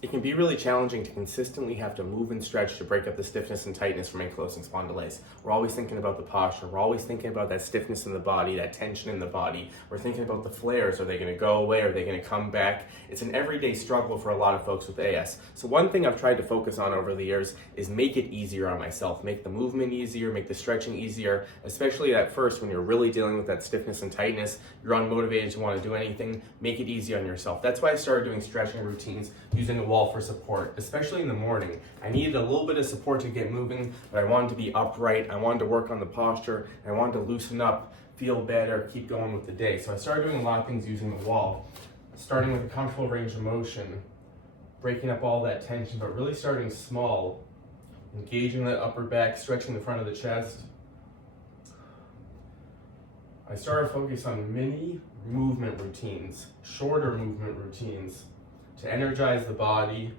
It can be really challenging to consistently have to move and stretch to break up the stiffness and tightness from ankylosing spondylitis. We're always thinking about the posture. We're always thinking about that stiffness in the body, that tension in the body. We're thinking about the flares. Are they going to go away? Are they going to come back? It's an everyday struggle for a lot of folks with AS. So one thing I've tried to focus on over the years is make it easier on myself. Make the movement easier, make the stretching easier, especially at first when you're really dealing with that stiffness and tightness. You're unmotivated to want to do anything. Make it easy on yourself. That's why I started doing stretching routines using a wall for support, especially in the morning. I needed a little bit of support to get moving, but I wanted to be upright. I wanted to work on the posture. And I wanted to loosen up, feel better, keep going with the day. So I started doing a lot of things using the wall, starting with a comfortable range of motion, breaking up all that tension, but really starting small, engaging the upper back, stretching the front of the chest. I started focusing on mini movement routines, shorter movement routines to energize the body,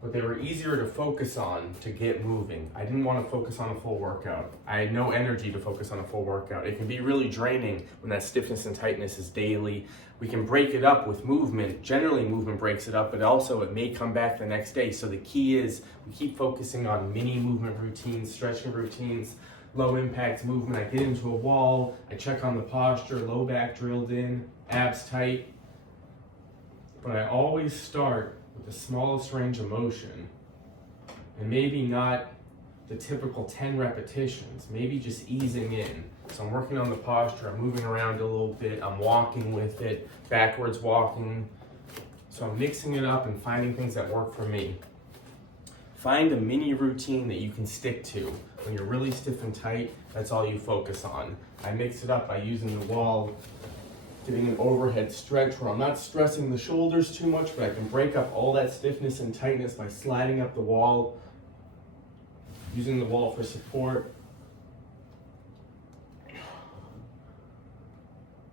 but they were easier to focus on to get moving. I didn't want to focus on a full workout. I had no energy to focus on a full workout. It can be really draining when that stiffness and tightness is daily. We can break it up with movement. Generally, movement breaks it up, but also it may come back the next day. So the key is we keep focusing on mini movement routines, stretching routines, low impact movement. I get into a wall, I check on the posture, low back drilled in, abs tight. But I always start with the smallest range of motion, and maybe not the typical 10 repetitions, maybe just easing in. So I'm working on the posture, I'm moving around a little bit, I'm walking with it, backwards walking. So I'm mixing it up and finding things that work for me. Find a mini routine that you can stick to. When you're really stiff and tight, that's all you focus on. I mix it up by using the wall, getting an overhead stretch where I'm not stressing the shoulders too much, but I can break up all that stiffness and tightness by sliding up the wall, using the wall for support.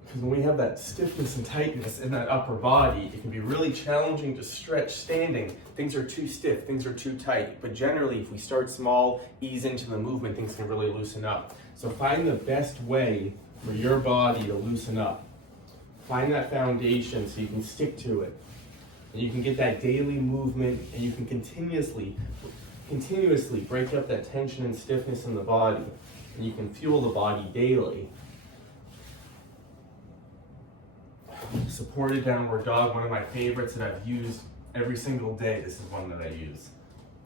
Because when we have that stiffness and tightness in that upper body, it can be really challenging to stretch standing. Things are too stiff, things are too tight. But generally, if we start small, ease into the movement, things can really loosen up. So find the best way for your body to loosen up. Find that foundation so you can stick to it. And you can get that daily movement, and you can continuously break up that tension and stiffness in the body. And you can fuel the body daily. Supported downward dog, one of my favorites that I've used every single day. This is one that I use.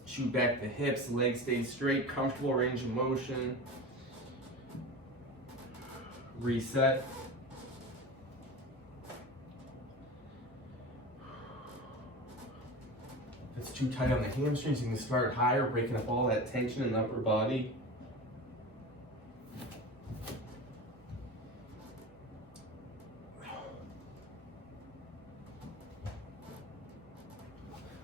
Shoot back the hips, legs stay straight, comfortable range of motion. Reset. If it's too tight on the hamstrings, you can start higher, breaking up all that tension in the upper body.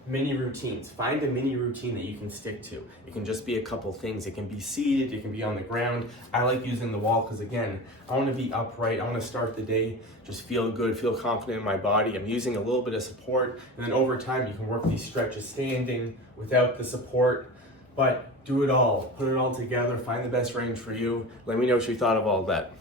Mini routines. Find a mini routine that you can stick to. It can just be a couple things. It can be seated, it can be on the ground. I like using the wall because, again, I want to be upright. I want to start the day, just feel good, feel confident in my body. I'm using a little bit of support, and then over time you can work these stretches standing without the support. But do it all. Put it all together. Find the best range for you. Let me know what you thought of all that.